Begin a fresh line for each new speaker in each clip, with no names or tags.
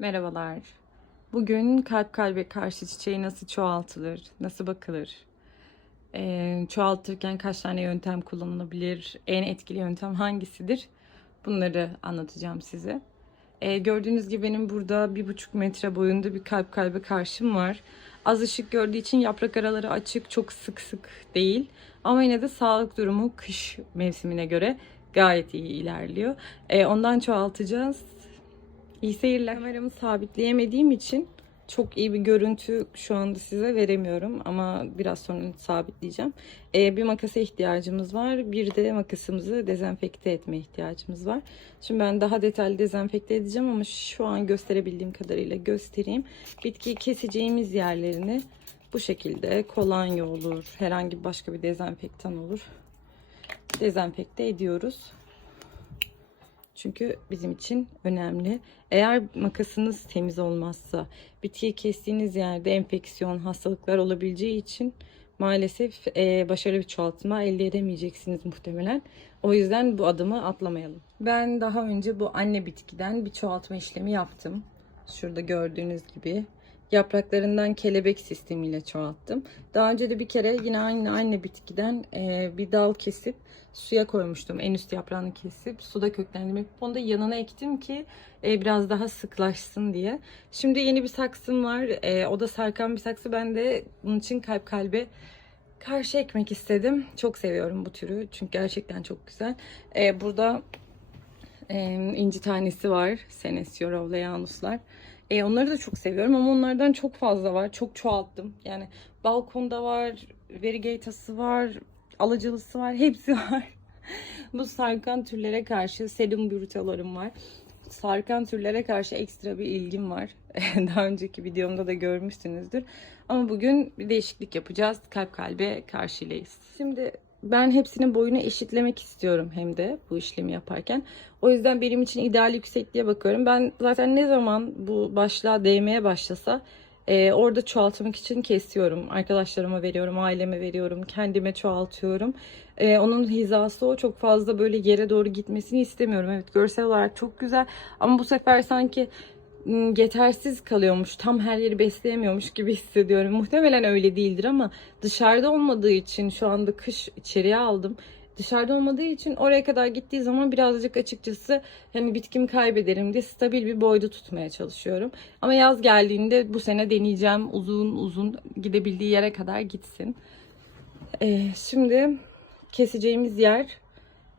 Merhabalar. Bugün kalp kalbe karşı çiçeği nasıl çoğaltılır, nasıl bakılır? Ee, çoğaltırken kaç tane yöntem kullanılabilir? En etkili yöntem hangisidir? Bunları anlatacağım size. Ee, gördüğünüz gibi benim burada bir buçuk metre boyunda bir kalp kalbe karşım var. Az ışık gördüğü için yaprak araları açık, çok sık sık değil. Ama yine de sağlık durumu kış mevsimine göre gayet iyi ilerliyor. Ee, ondan çoğaltacağız. İyi seyirler. Kameramı sabitleyemediğim için çok iyi bir görüntü şu anda size veremiyorum ama biraz sonra sabitleyeceğim. Ee, bir makasa ihtiyacımız var. Bir de makasımızı dezenfekte etme ihtiyacımız var. Şimdi ben daha detaylı dezenfekte edeceğim ama şu an gösterebildiğim kadarıyla göstereyim. Bitkiyi keseceğimiz yerlerini bu şekilde kolonya olur, herhangi başka bir dezenfektan olur. Dezenfekte ediyoruz. Çünkü bizim için önemli. Eğer makasınız temiz olmazsa, bitkiyi kestiğiniz yerde enfeksiyon, hastalıklar olabileceği için maalesef e, başarılı bir çoğaltma elde edemeyeceksiniz muhtemelen. O yüzden bu adımı atlamayalım. Ben daha önce bu anne bitkiden bir çoğaltma işlemi yaptım. Şurada gördüğünüz gibi yapraklarından kelebek sistemiyle çoğalttım. Daha önce de bir kere yine aynı anne bitkiden e, bir dal kesip suya koymuştum. En üst yaprağını kesip suda köklendirmek. Onu da yanına ektim ki e, biraz daha sıklaşsın diye. Şimdi yeni bir saksım var. E, o da sarkan bir saksı. Ben de bunun için kalp kalbe karşı ekmek istedim. Çok seviyorum bu türü. Çünkü gerçekten çok güzel. E, burada e, inci tanesi var. Senecio Yanuslar. E, onları da çok seviyorum ama onlardan çok fazla var. Çok çoğalttım. Yani balkonda var, variegatası var, alıcılısı var. Hepsi var. Bu sarkan türlere karşı sedum brutalarım var. Sarkan türlere karşı ekstra bir ilgim var. Daha önceki videomda da görmüşsünüzdür. Ama bugün bir değişiklik yapacağız. Kalp kalbe karşıylayız. Şimdi ben hepsinin boyunu eşitlemek istiyorum hem de bu işlemi yaparken. O yüzden benim için ideal yüksekliğe bakıyorum. Ben zaten ne zaman bu başlığa değmeye başlasa e, orada çoğaltmak için kesiyorum. Arkadaşlarıma veriyorum, aileme veriyorum, kendime çoğaltıyorum. E, onun hizası o çok fazla böyle yere doğru gitmesini istemiyorum. Evet görsel olarak çok güzel ama bu sefer sanki yetersiz kalıyormuş. Tam her yeri besleyemiyormuş gibi hissediyorum. Muhtemelen öyle değildir ama dışarıda olmadığı için şu anda kış içeriye aldım. Dışarıda olmadığı için oraya kadar gittiği zaman birazcık açıkçası hani bitkimi kaybederim diye stabil bir boyda tutmaya çalışıyorum. Ama yaz geldiğinde bu sene deneyeceğim uzun uzun gidebildiği yere kadar gitsin. Ee, şimdi keseceğimiz yer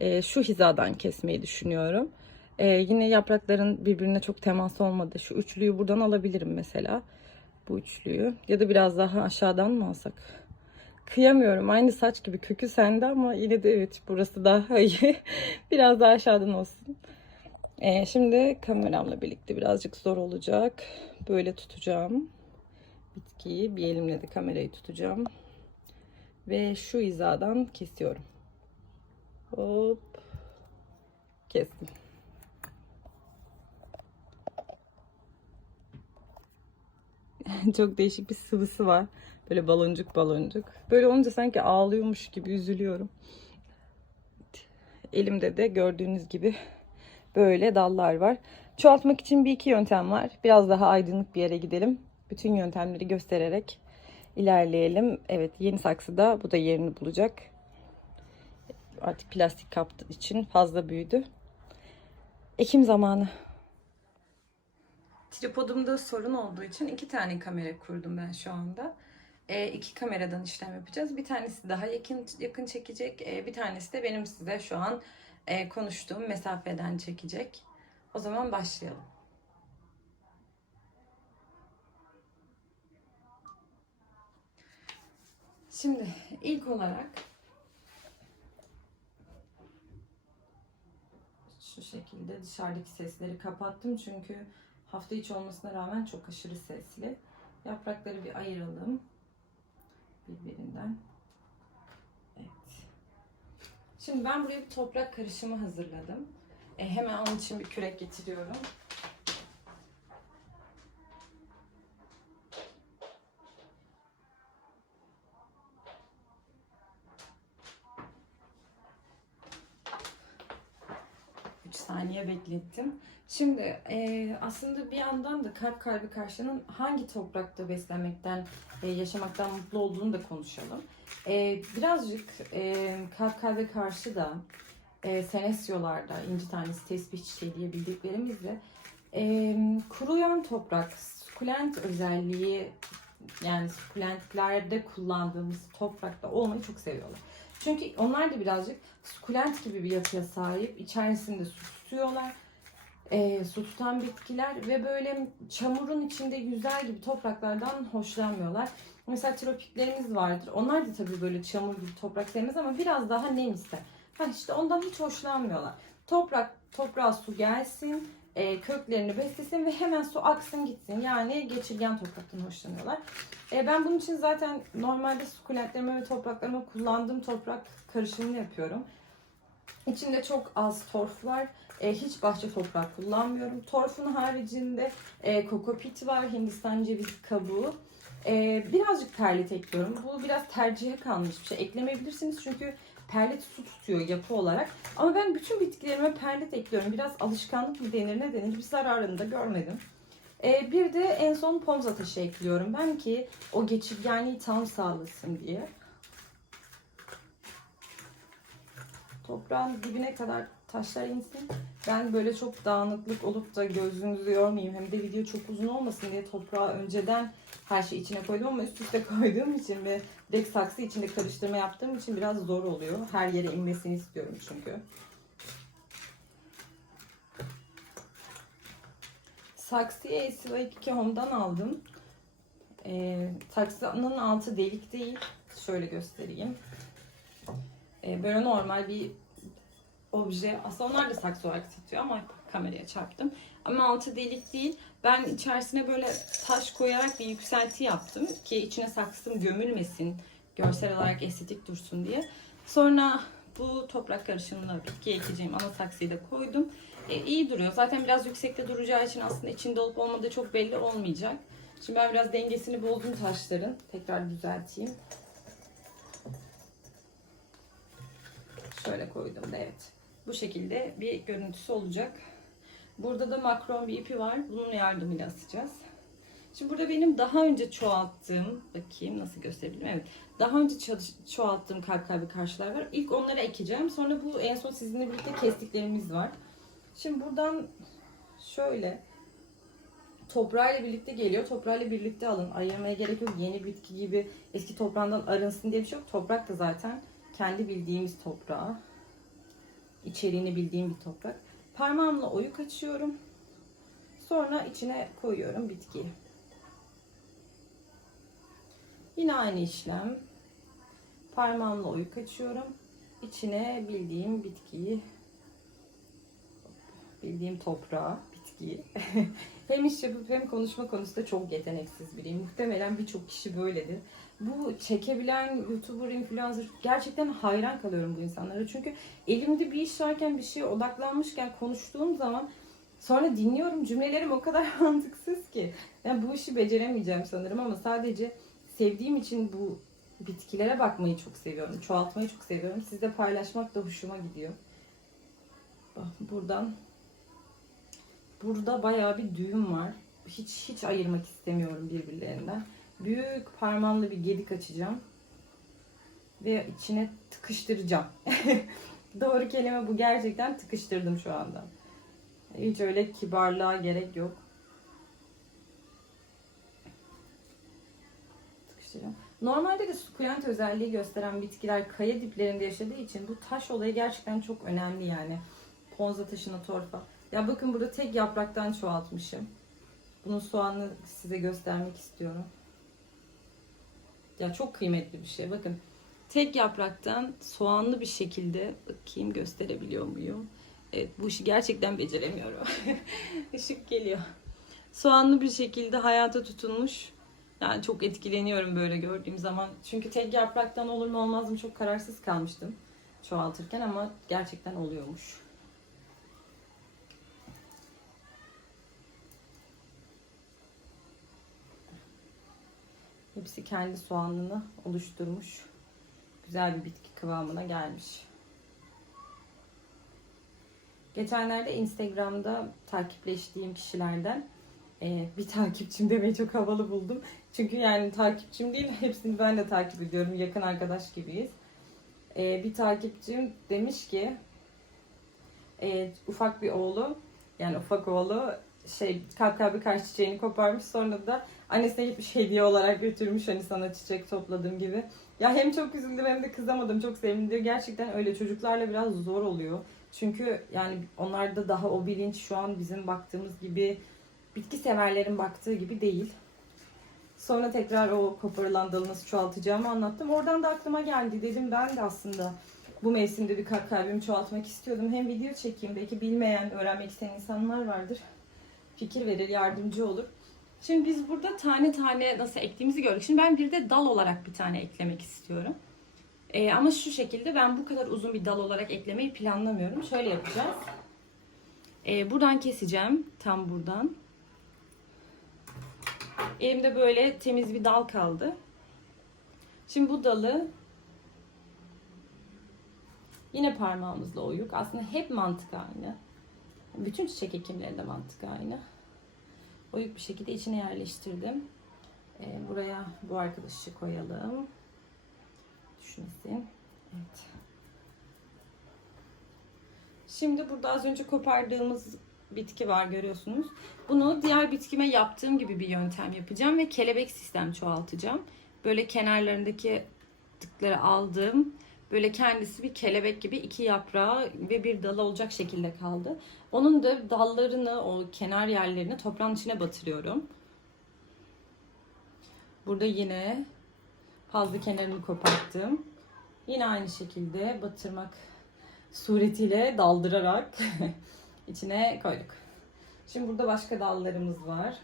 e, şu hizadan kesmeyi düşünüyorum. Ee, yine yaprakların birbirine çok temas olmadı. Şu üçlüyü buradan alabilirim mesela. Bu üçlüyü. Ya da biraz daha aşağıdan mı alsak? Kıyamıyorum. Aynı saç gibi kökü sende ama yine de evet burası daha iyi. biraz daha aşağıdan olsun. Ee, şimdi kameramla birlikte birazcık zor olacak. Böyle tutacağım. Bitkiyi bir elimle de kamerayı tutacağım. Ve şu hizadan kesiyorum. Hop. Kestim. Çok değişik bir sıvısı var. Böyle baloncuk baloncuk. Böyle olunca sanki ağlıyormuş gibi üzülüyorum. Elimde de gördüğünüz gibi böyle dallar var. Çoğaltmak için bir iki yöntem var. Biraz daha aydınlık bir yere gidelim. Bütün yöntemleri göstererek ilerleyelim. Evet yeni saksıda bu da yerini bulacak. Artık plastik kap için fazla büyüdü. Ekim zamanı. Tripodumda sorun olduğu için iki tane kamera kurdum ben şu anda. E, iki kameradan işlem yapacağız. Bir tanesi daha yakın yakın çekecek. E, bir tanesi de benim size şu an e, konuştuğum mesafeden çekecek. O zaman başlayalım. Şimdi ilk olarak şu şekilde dışarıdaki sesleri kapattım çünkü hafta içi olmasına rağmen çok aşırı sesli. Yaprakları bir ayıralım birbirinden. Evet. Şimdi ben buraya bir toprak karışımı hazırladım. E, hemen onun için bir kürek getiriyorum. Saniye beklettim. Şimdi e, aslında bir yandan da kalp kalbi karşının hangi toprakta beslenmekten, e, yaşamaktan mutlu olduğunu da konuşalım. E, birazcık e, kalp kalbe karşı da e, senesyolarda, inci tanesi, tesbih çiçeği diye bildiklerimizle e, kuruyan toprak, sukulent özelliği yani sukulentlerde kullandığımız toprakta olmayı çok seviyorlar. Çünkü onlar da birazcık sukulent gibi bir yapıya sahip. İçerisinde su tutuyorlar. E, su bitkiler ve böyle çamurun içinde yüzer gibi topraklardan hoşlanmıyorlar. Mesela tropiklerimiz vardır. Onlar da tabii böyle çamur gibi toprak sevmez ama biraz daha nem ister. Ha işte ondan hiç hoşlanmıyorlar. Toprak, toprağa su gelsin, e, köklerini beslesin ve hemen su aksın gitsin. Yani geçirgen topraktan hoşlanıyorlar. E, ben bunun için zaten normalde sukulentlerime ve topraklarıma kullandığım toprak karışımını yapıyorum. İçinde çok az torf var. E, hiç bahçe toprağı kullanmıyorum. Torfun haricinde e, kokopit var, Hindistan cevizi kabuğu. E, birazcık perlit ekliyorum. Bu biraz tercihe kalmış bir şey. Eklemeyebilirsiniz çünkü perlit su tutuyor yapı olarak. Ama ben bütün bitkilerime perlit ekliyorum. Biraz alışkanlık mı denir ne denir bir zararını da görmedim. Ee, bir de en son pomza taşı ekliyorum ben ki o geçirgenliği tam sağlasın diye. Toprağın dibine kadar taşlar insin. Ben böyle çok dağınıklık olup da gözünüzü yormayayım. Hem de video çok uzun olmasın diye toprağı önceden her şeyi içine koydum ama üst üste koyduğum için ve direkt saksı içinde karıştırma yaptığım için biraz zor oluyor. Her yere inmesini istiyorum çünkü. Saksıyı Esiva 2 Home'dan aldım. Ee, saksının altı delik değil. Şöyle göstereyim. Ee, böyle normal bir obje. Aslında onlar da saksı olarak satıyor ama kameraya çarptım. Ama altı delik değil. Ben içerisine böyle taş koyarak bir yükselti yaptım ki içine saksım gömülmesin. Görsel olarak estetik dursun diye. Sonra bu toprak karışımına bitki ekeceğim ana saksıyı da koydum. E, iyi duruyor. Zaten biraz yüksekte duracağı için aslında içinde olup olmadığı çok belli olmayacak. Şimdi ben biraz dengesini bozdum taşların. Tekrar düzelteyim. Şöyle koydum da evet. Bu şekilde bir görüntüsü olacak. Burada da makron bir ipi var. Bunun yardımıyla asacağız. Şimdi burada benim daha önce çoğalttığım, bakayım nasıl gösterebilirim. Evet. Daha önce çoğalttığım kalp kalbi karşılar var. İlk onları ekeceğim. Sonra bu en son sizinle birlikte kestiklerimiz var. Şimdi buradan şöyle toprağıyla birlikte geliyor. Toprağıyla birlikte alın. Ayırmaya gerek yok. Yeni bitki gibi eski toprağından arınsın diye bir şey yok. Toprak da zaten kendi bildiğimiz toprağı. İçeriğini bildiğim bir toprak. Parmağımla oyuk açıyorum. Sonra içine koyuyorum bitkiyi. Yine aynı işlem. Parmağımla oyuk açıyorum. İçine bildiğim bitkiyi bildiğim toprağı, bitkiyi. hem iş yapıp hem konuşma konusunda çok yeteneksiz biriyim. Muhtemelen birçok kişi böyledir. Bu çekebilen YouTuber, influencer gerçekten hayran kalıyorum bu insanlara. Çünkü elimde bir iş varken bir şeye odaklanmışken konuştuğum zaman sonra dinliyorum cümlelerim o kadar mantıksız ki. Yani bu işi beceremeyeceğim sanırım ama sadece sevdiğim için bu bitkilere bakmayı çok seviyorum. Çoğaltmayı çok seviyorum. Sizle paylaşmak da hoşuma gidiyor. Buradan Burada bayağı bir düğüm var. Hiç hiç ayırmak istemiyorum birbirlerinden. Büyük parmağımla bir gedik açacağım. Ve içine tıkıştıracağım. Doğru kelime bu. Gerçekten tıkıştırdım şu anda. Hiç öyle kibarlığa gerek yok. Tıkıştıracağım. Normalde de sukulent özelliği gösteren bitkiler kaya diplerinde yaşadığı için bu taş olayı gerçekten çok önemli yani. Ponza taşına torfa. Ya bakın burada tek yapraktan çoğaltmışım. Bunun soğanını size göstermek istiyorum. Ya çok kıymetli bir şey. Bakın tek yapraktan soğanlı bir şekilde bakayım gösterebiliyor muyum? Evet bu işi gerçekten beceremiyorum. Işık geliyor. Soğanlı bir şekilde hayata tutunmuş. Yani çok etkileniyorum böyle gördüğüm zaman. Çünkü tek yapraktan olur mu olmaz mı çok kararsız kalmıştım çoğaltırken ama gerçekten oluyormuş. Hepsi kendi soğanını oluşturmuş. Güzel bir bitki kıvamına gelmiş. Geçenlerde Instagram'da takipleştiğim kişilerden e, bir takipçim demeyi çok havalı buldum. Çünkü yani takipçim değil, hepsini ben de takip ediyorum. Yakın arkadaş gibiyiz. E, bir takipçim demiş ki e, ufak bir oğlu yani ufak oğlu şey kalp kalbi karşı çiçeğini koparmış sonra da annesine gitmiş hediye olarak götürmüş hani sana çiçek topladım gibi. Ya hem çok üzüldüm hem de kızamadım çok sevindim. Gerçekten öyle çocuklarla biraz zor oluyor. Çünkü yani onlarda daha o bilinç şu an bizim baktığımız gibi bitki severlerin baktığı gibi değil. Sonra tekrar o koparılan dalı nasıl çoğaltacağımı anlattım. Oradan da aklıma geldi. Dedim ben de aslında bu mevsimde bir kalbimi çoğaltmak istiyordum. Hem video çekeyim belki bilmeyen, öğrenmek isteyen insanlar vardır. Fikir verir, yardımcı olur. Şimdi biz burada tane tane nasıl ektiğimizi gördük. Şimdi ben bir de dal olarak bir tane eklemek istiyorum. Ee, ama şu şekilde ben bu kadar uzun bir dal olarak eklemeyi planlamıyorum. Şöyle yapacağız. Ee, buradan keseceğim. Tam buradan. Elimde böyle temiz bir dal kaldı. Şimdi bu dalı yine parmağımızla oyuk. Aslında hep mantık aynı. Bütün çiçek ekimlerinde mantık aynı. Oyuk bir şekilde içine yerleştirdim. Ee, buraya bu arkadaşı koyalım. Düşmesin. Evet. Şimdi burada az önce kopardığımız bitki var görüyorsunuz. Bunu diğer bitkime yaptığım gibi bir yöntem yapacağım ve kelebek sistem çoğaltacağım. Böyle kenarlarındaki tıkları aldım. Böyle kendisi bir kelebek gibi iki yaprağı ve bir dalı olacak şekilde kaldı. Onun da dallarını, o kenar yerlerini toprağın içine batırıyorum. Burada yine fazla kenarını koparttım. Yine aynı şekilde batırmak suretiyle daldırarak içine koyduk. Şimdi burada başka dallarımız var.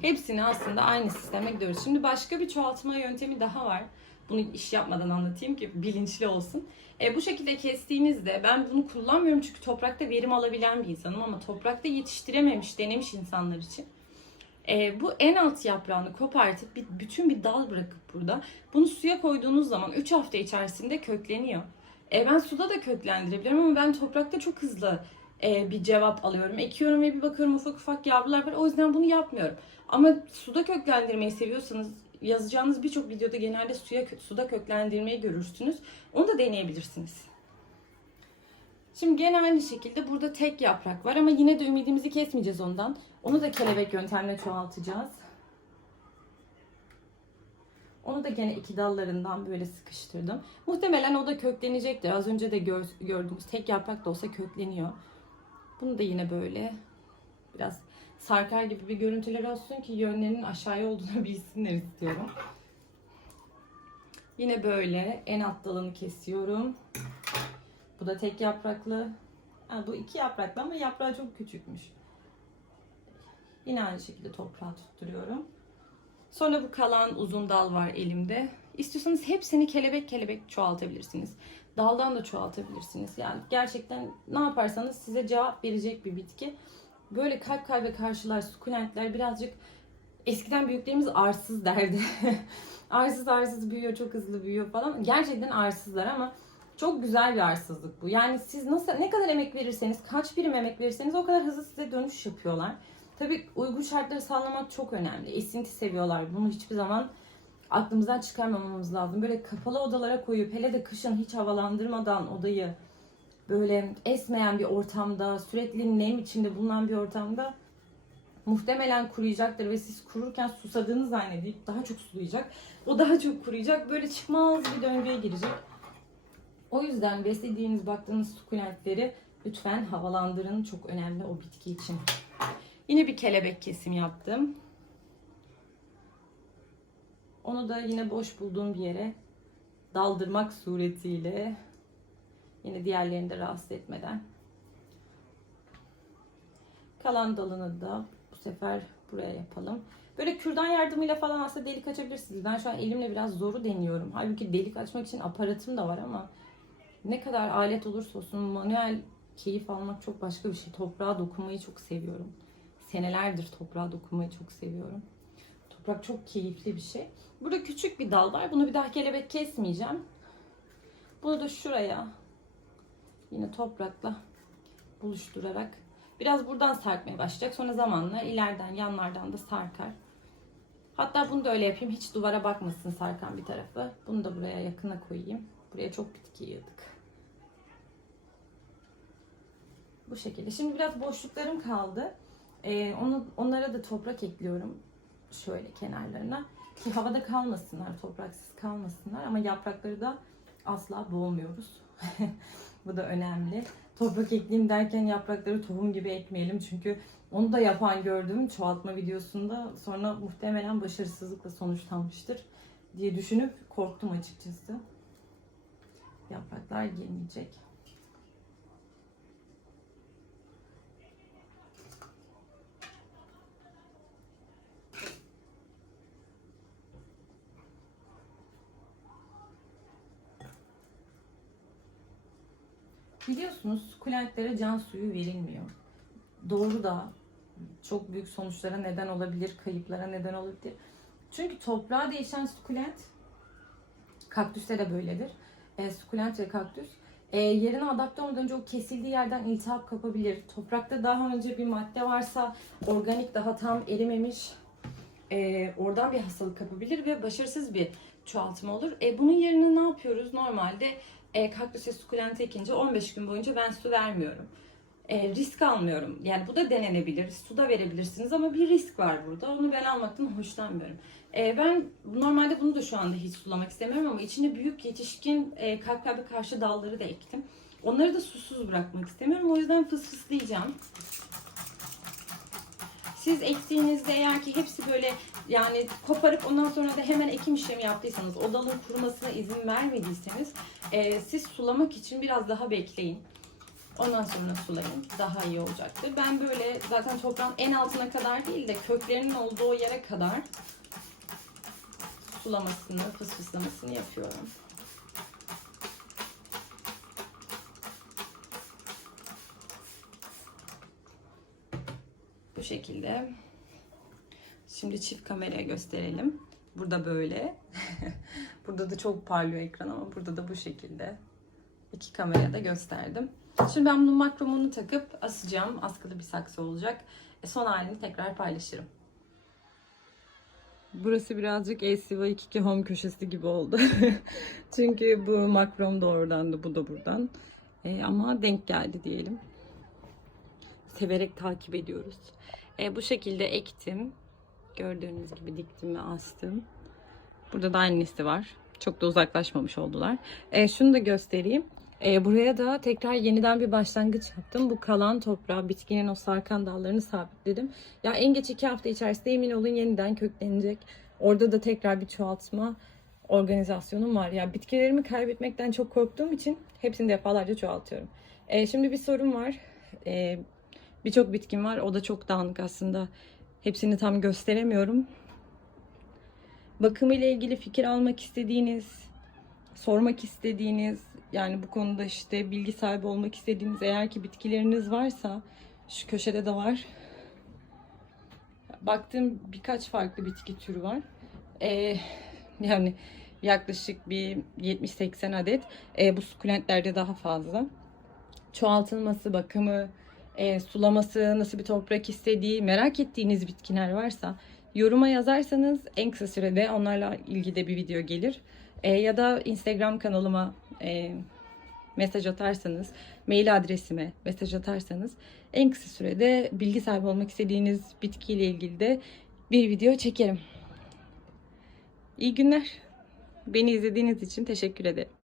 Hepsini aslında aynı sisteme gidiyoruz. Şimdi başka bir çoğaltma yöntemi daha var. Bunu iş yapmadan anlatayım ki bilinçli olsun. E, bu şekilde kestiğinizde ben bunu kullanmıyorum çünkü toprakta verim alabilen bir insanım ama toprakta yetiştirememiş, denemiş insanlar için. E, bu en alt yaprağını kopartıp bir, bütün bir dal bırakıp burada bunu suya koyduğunuz zaman 3 hafta içerisinde kökleniyor. E, ben suda da köklendirebilirim ama ben toprakta çok hızlı e, bir cevap alıyorum. Ekiyorum ve bir bakıyorum ufak ufak yavrular var. O yüzden bunu yapmıyorum. Ama suda köklendirmeyi seviyorsanız yazacağınız birçok videoda genelde suya suda köklendirmeyi görürsünüz. Onu da deneyebilirsiniz. Şimdi gene aynı şekilde burada tek yaprak var ama yine de ümidimizi kesmeyeceğiz ondan. Onu da kelebek yöntemle çoğaltacağız. Onu da gene iki dallarından böyle sıkıştırdım. Muhtemelen o da köklenecektir. Az önce de gör, gördüğümüz tek yaprak da olsa kökleniyor. Bunu da yine böyle biraz sarkar gibi bir görüntüler olsun ki yönlerinin aşağıya olduğunu bilsinler istiyorum. Yine böyle en alt dalını kesiyorum. Bu da tek yapraklı. Ha, bu iki yapraklı ama yaprağı çok küçükmüş. Yine aynı şekilde toprağa tutturuyorum. Sonra bu kalan uzun dal var elimde. İstiyorsanız hepsini kelebek kelebek çoğaltabilirsiniz. Daldan da çoğaltabilirsiniz. Yani gerçekten ne yaparsanız size cevap verecek bir bitki. Böyle kalp kalbe karşılar, sukulentler birazcık eskiden büyüklerimiz arsız derdi. arsız arsız büyüyor, çok hızlı büyüyor falan. Gerçekten arsızlar ama çok güzel bir arsızlık bu. Yani siz nasıl ne kadar emek verirseniz, kaç birim emek verirseniz o kadar hızlı size dönüş yapıyorlar. Tabii uygun şartları sağlamak çok önemli. Esinti seviyorlar. Bunu hiçbir zaman aklımızdan çıkarmamamız lazım. Böyle kapalı odalara koyup hele de kışın hiç havalandırmadan odayı böyle esmeyen bir ortamda, sürekli nem içinde bulunan bir ortamda muhtemelen kuruyacaktır ve siz kururken susadığını zannedip daha çok sulayacak. O daha çok kuruyacak. Böyle çıkmaz bir döngüye girecek. O yüzden beslediğiniz, baktığınız sukulentleri lütfen havalandırın. Çok önemli o bitki için. Yine bir kelebek kesim yaptım. Onu da yine boş bulduğum bir yere daldırmak suretiyle yine diğerlerini de rahatsız etmeden kalan dalını da bu sefer buraya yapalım. Böyle kürdan yardımıyla falan aslında delik açabilirsiniz. Ben şu an elimle biraz zoru deniyorum. Halbuki delik açmak için aparatım da var ama ne kadar alet olursa olsun manuel keyif almak çok başka bir şey. Toprağa dokunmayı çok seviyorum. Senelerdir toprağa dokunmayı çok seviyorum. Toprak çok keyifli bir şey. Burada küçük bir dal var. Bunu bir daha kelebek kesmeyeceğim. Bunu da şuraya yine toprakla buluşturarak biraz buradan sarkmaya başlayacak. Sonra zamanla ileriden yanlardan da sarkar. Hatta bunu da öyle yapayım. Hiç duvara bakmasın sarkan bir tarafı. Bunu da buraya yakına koyayım. Buraya çok bitki yığdık. Bu şekilde. Şimdi biraz boşluklarım kaldı. Ee, onu, onlara da toprak ekliyorum. Şöyle kenarlarına. Ki havada kalmasınlar, topraksız kalmasınlar. Ama yaprakları da asla boğmuyoruz. Bu da önemli. Toprak ekleyeyim derken yaprakları tohum gibi ekmeyelim. Çünkü onu da yapan gördüm çoğaltma videosunda. Sonra muhtemelen başarısızlıkla sonuçlanmıştır diye düşünüp korktum açıkçası. Yapraklar girmeyecek. Biliyorsunuz sukulentlere can suyu verilmiyor. Doğru da çok büyük sonuçlara neden olabilir, kayıplara neden olabilir. Çünkü toprağa değişen sukulent, kaktüste de böyledir. E, sukulent ve kaktüs e, yerine adapte olmadan önce o kesildiği yerden iltihap kapabilir. Toprakta daha önce bir madde varsa organik daha tam erimemiş e, oradan bir hastalık kapabilir ve başarısız bir çoğaltma olur. E, bunun yerine ne yapıyoruz? Normalde e, kaktüse sukulente ekince 15 gün boyunca ben su vermiyorum. E, risk almıyorum. Yani bu da denenebilir. Su da verebilirsiniz ama bir risk var burada. Onu ben almaktan hoşlanmıyorum. E, ben normalde bunu da şu anda hiç sulamak istemiyorum ama içine büyük yetişkin e, kalp kalbe karşı dalları da ektim. Onları da susuz bırakmak istemiyorum. O yüzden fısfıslayacağım. Siz ektiğinizde eğer ki hepsi böyle yani koparıp ondan sonra da hemen ekim işlemi yaptıysanız, o kurumasına izin vermediyseniz e, siz sulamak için biraz daha bekleyin. Ondan sonra sulayın. Daha iyi olacaktır. Ben böyle zaten toprağın en altına kadar değil de köklerinin olduğu yere kadar sulamasını, fısfıslamasını yapıyorum. Bu şekilde. Şimdi çift kameraya gösterelim. Burada böyle. burada da çok parlıyor ekran ama burada da bu şekilde. İki kameraya da gösterdim. Şimdi ben bunun makromunu takıp asacağım. Askılı bir saksı olacak. E, son halini tekrar paylaşırım. Burası birazcık Elsiva 22 home köşesi gibi oldu. Çünkü bu makrom da oradan da bu da buradan. E, ama denk geldi diyelim. Severek takip ediyoruz. E, bu şekilde ektim. Gördüğünüz gibi diktim ve astım. Burada da annesi var. Çok da uzaklaşmamış oldular. E, şunu da göstereyim. E, buraya da tekrar yeniden bir başlangıç yaptım. Bu kalan toprağa, bitkinin o sarkan dallarını sabitledim. Ya en geç iki hafta içerisinde emin olun yeniden köklenecek. Orada da tekrar bir çoğaltma organizasyonum var. Ya bitkilerimi kaybetmekten çok korktuğum için hepsini defalarca çoğaltıyorum. E, şimdi bir sorun var. E, Birçok bitkim var. O da çok dağınık aslında. Hepsini tam gösteremiyorum. Bakım ile ilgili fikir almak istediğiniz, sormak istediğiniz, yani bu konuda işte bilgi sahibi olmak istediğiniz eğer ki bitkileriniz varsa şu köşede de var. Baktığım birkaç farklı bitki türü var. Ee, yani yaklaşık bir 70-80 adet. Ee, bu sukulentlerde daha fazla. Çoğaltılması, bakımı, e, sulaması, nasıl bir toprak istediği, merak ettiğiniz bitkiler varsa yoruma yazarsanız en kısa sürede onlarla ilgili bir video gelir. E, ya da Instagram kanalıma e, mesaj atarsanız, mail adresime mesaj atarsanız en kısa sürede bilgi sahibi olmak istediğiniz bitkiyle ilgili de bir video çekerim. İyi günler. Beni izlediğiniz için teşekkür ederim.